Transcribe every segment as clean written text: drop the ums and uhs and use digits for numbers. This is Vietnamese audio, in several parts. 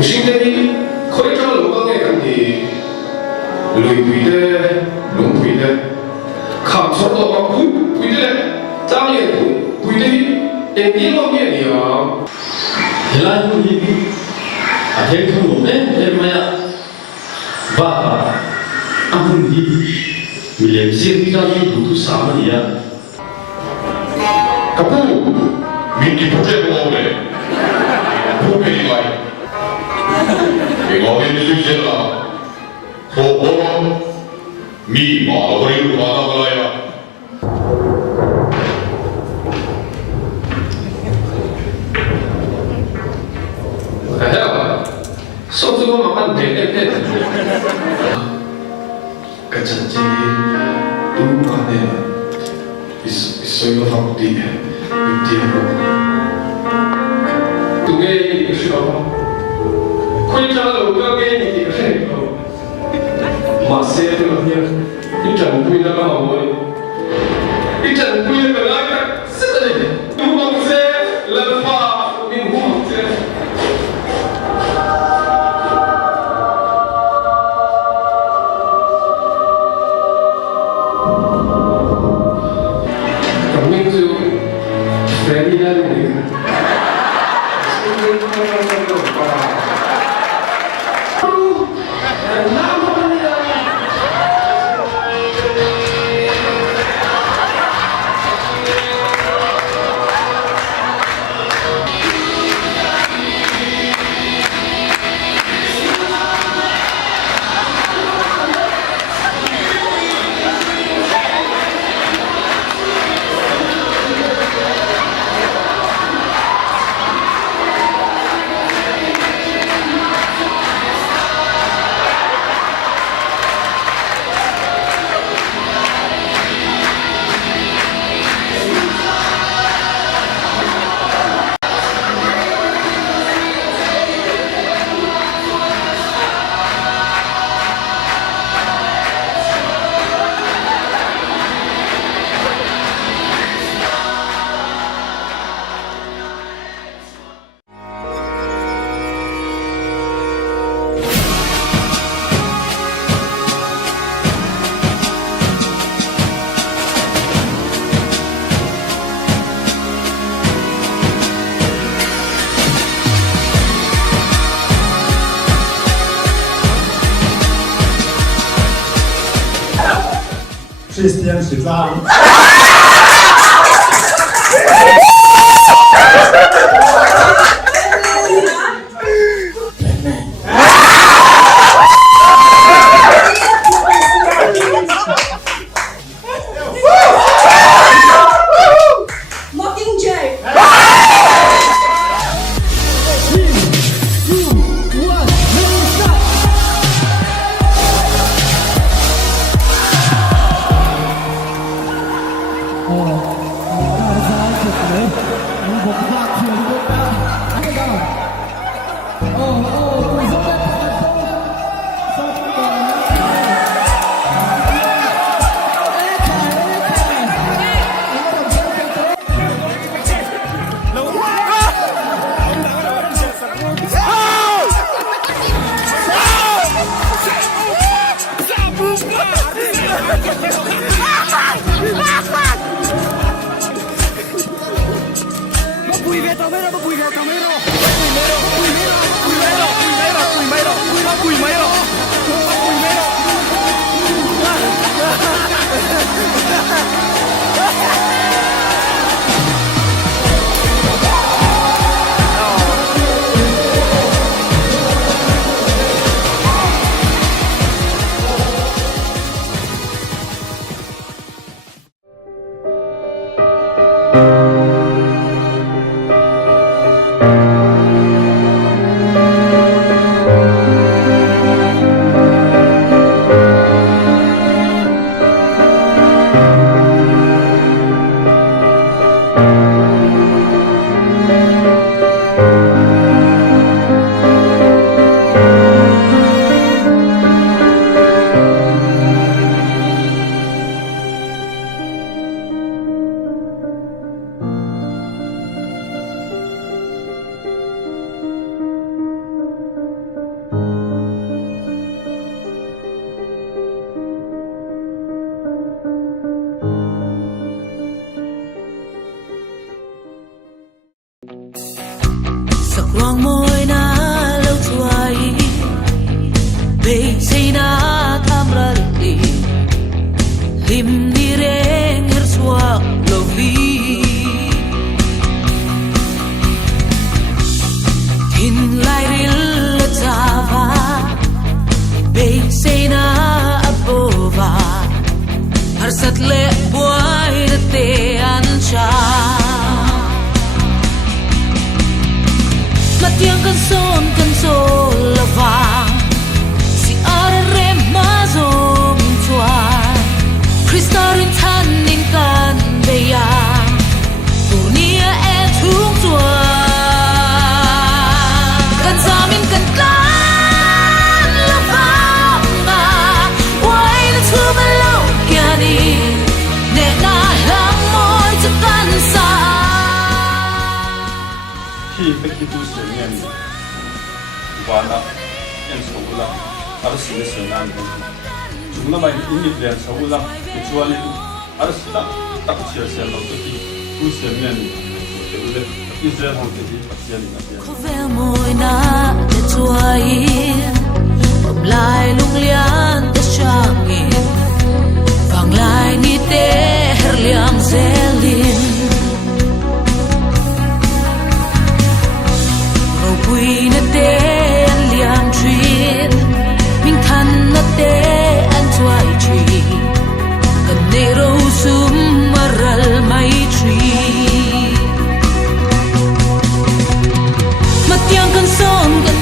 有時你可以將老公嘅咁啲累背的、弄背的，看錯到個背的咧，爭嘢背的，誒呢個咩嚟啊？係啦，呢啲啊聽佢講咧，咩啊？爸，阿公啲William Zir kan butuh sama dia. Kapu, minti putih boleh. Kapu pilih baik. Kalau ini susah lah. So orang mi malah beri rumah malaya. Ada, so tu makan dek. Kecantik tu mana isu yang di aku. Tu gay isu apa? Kau jangan lupa gay ni isu apa? Masih tu dia, ini jangan punya kamu boleh. Ini jangan punya kamu sebenarnya. Rumah saya lepas ni rumah saya. Christian Schiffer. Mockingjay. No puoi vedere, no puoi vedere, no puoi vedere, no puoi vedere. so la vàng si ara re ma zom chuan Christorin than nin kan be ya dunia e thung chuan kan zamin kan kan la vàng ma wai la thu ma lo ya ni ne na lang moi chu kan sa khi cái tu sửa nhân và nó em xấu lắm, ở sinh sửa nam chúng nó mày in nhật liền xấu lắm, cái chúa này ở sinh tắc chia sẻ lâu cái tu sửa nhân cái vấn đề Israel họ cái phát triển có vẻ môi na để chúa yên ôm lại lung lian để sang yên vang lại ni te her liang zelin quy na te an liang tree minh than na te an chuai tree kan ne ro sum maral mai tree matiang kan son kan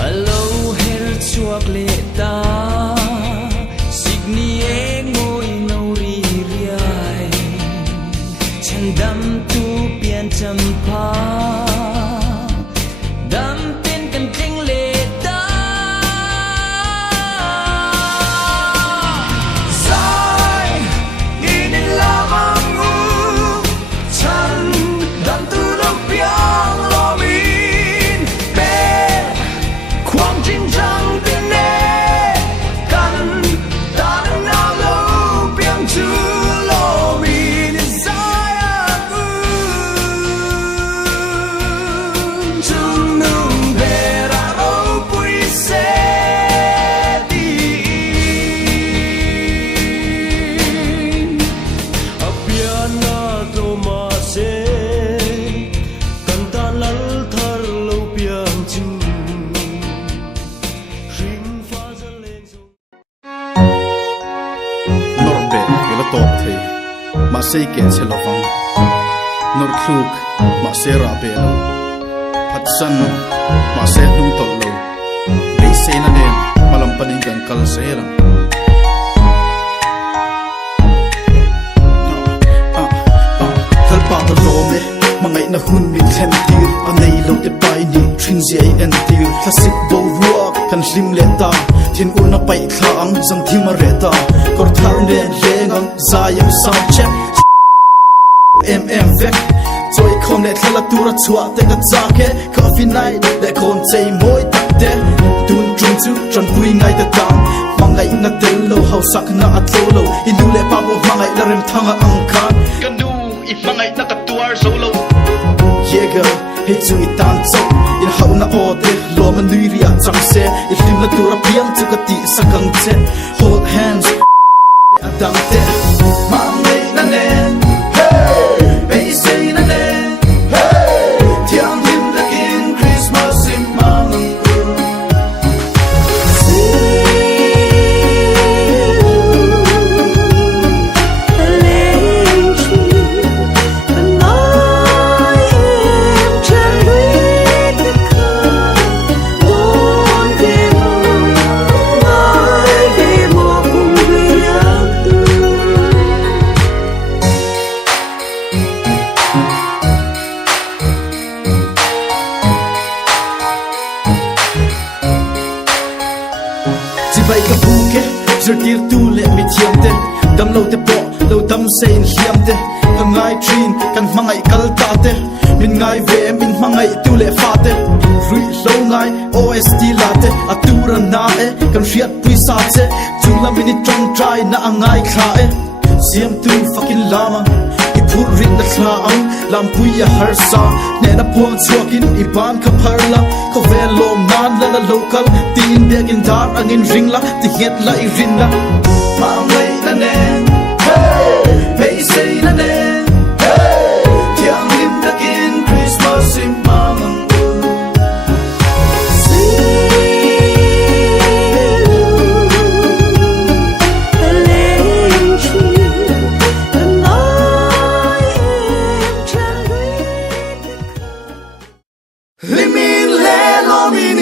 Hello, her chuak le ta signi e ngoi no ri riai chan dam tu pian champa dam tin kan ting le ta sai in la mangu chan dam tu lo piang lo min pe Quang Trinh Trăng tên nè căn ta đang nào lâu biếng chữ lô mi nên sai ác chung nung về ra đâu quý xe đi a piano to ma se kan ta lal thar lo piang chu Norbe ila top thei ma sei ke chelovang nor thluk ma se ra be lo phatsan ma se hnung tol lo be se na nen malam paning kan kal se ra thal pa to lo me mangai na hun min then tir anei lo te pai ni thin ji ai en tir classic bo ruak kan hlim le ta thin un na pai thang jang thi ma re ta kor thar ne lengang zayam sound check vek joy khom le thla tura chua te ka chake coffee night le kon chei moi tak te tun trung chu tron pui ngai ta tang mangai na tel lo hau sak na atlo ilu le pa bo mangai la rem thanga angkhan kanu I mangai na ka tuar solo Jäger, hey zu itan zong in hau na ode lo man nui ria chang se I lim na tura piang chu ka ti sa kang che hold hands adam te mangai na ne hey be say na ne hey tiang lim na kin Christmas in mang bay ka buke zertir tu le mi thiam te dam lo te po lo dam sein hiam te ka ngai trin kan mangai kal ta te min ngai ve min mangai tu le fa te rui lo ngai OST la te atura na e kan riat pui sa che tu la min tong try na angai kha e siam tu fucking lama I put rin na kla ang lam pui ya har sa ne na pon chuakin I ban ka parla ko ve lom nan la la local tin begin dar angin ring la ti het la I rin la ma mai na ne hey be say na ne hey tiang lim na kin Christmas in mang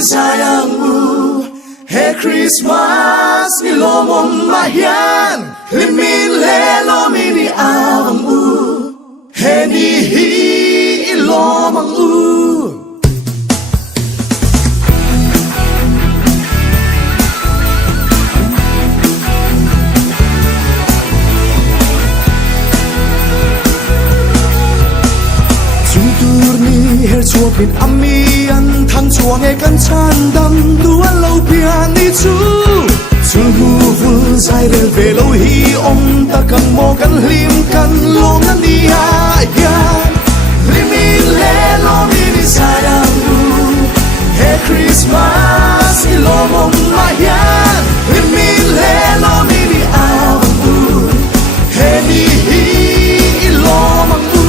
sayangmu Hey Christmas ni lomong mahian limin lelo mini awangmu Hey ni hi ilomang in ami an thang chuang e kan chan dam duan lo pia ni chu chul hu vul zai rel ve lo hi om ta kan mo kan hlim kan lom na ni ha ya limin le lo mi ni sayang du he Christmas ilomong mayan limin le lo mi ni aw du he ni hi ilomong du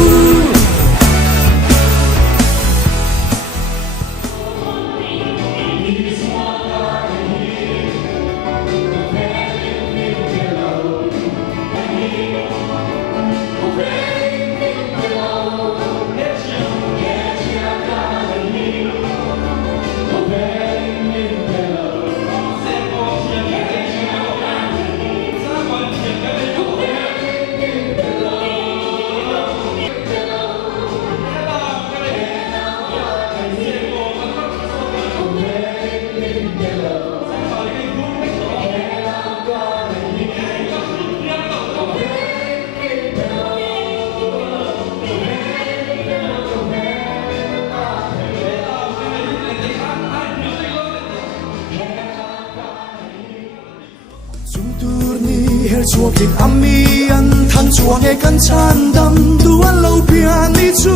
chuakin ami an than chuang e kan chan dam duan lo pia ni chu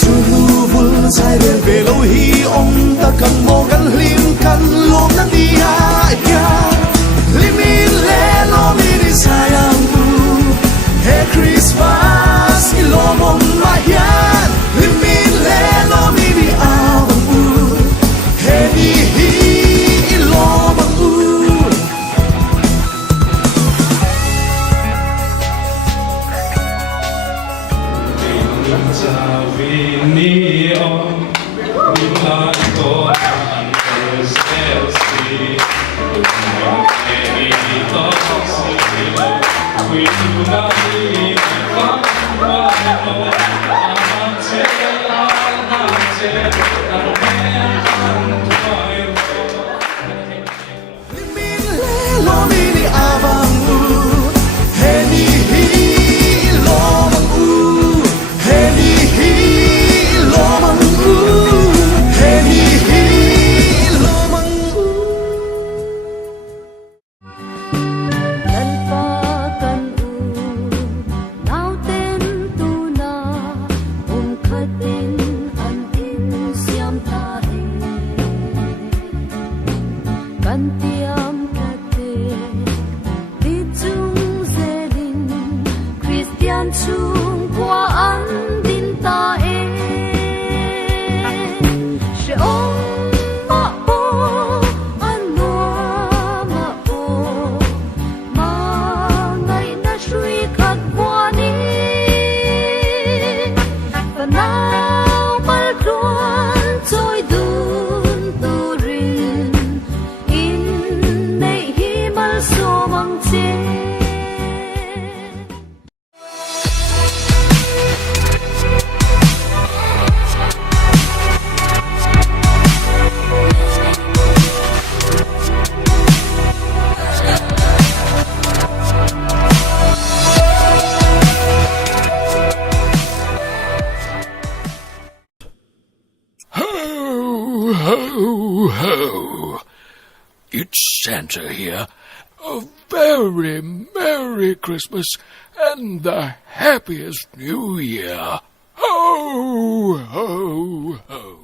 chu lu vul zai rel ve lo hi om ta kan mo kan hlim kan lom na ni ha ya limin le lo mi ni sayang du he Christmas ilomong mayan limin le lo mi ni awang u he ni hi ilomong u Ho, ho! It's Santa here. A very Merry Christmas and the happiest New Year. Ho, ho, ho!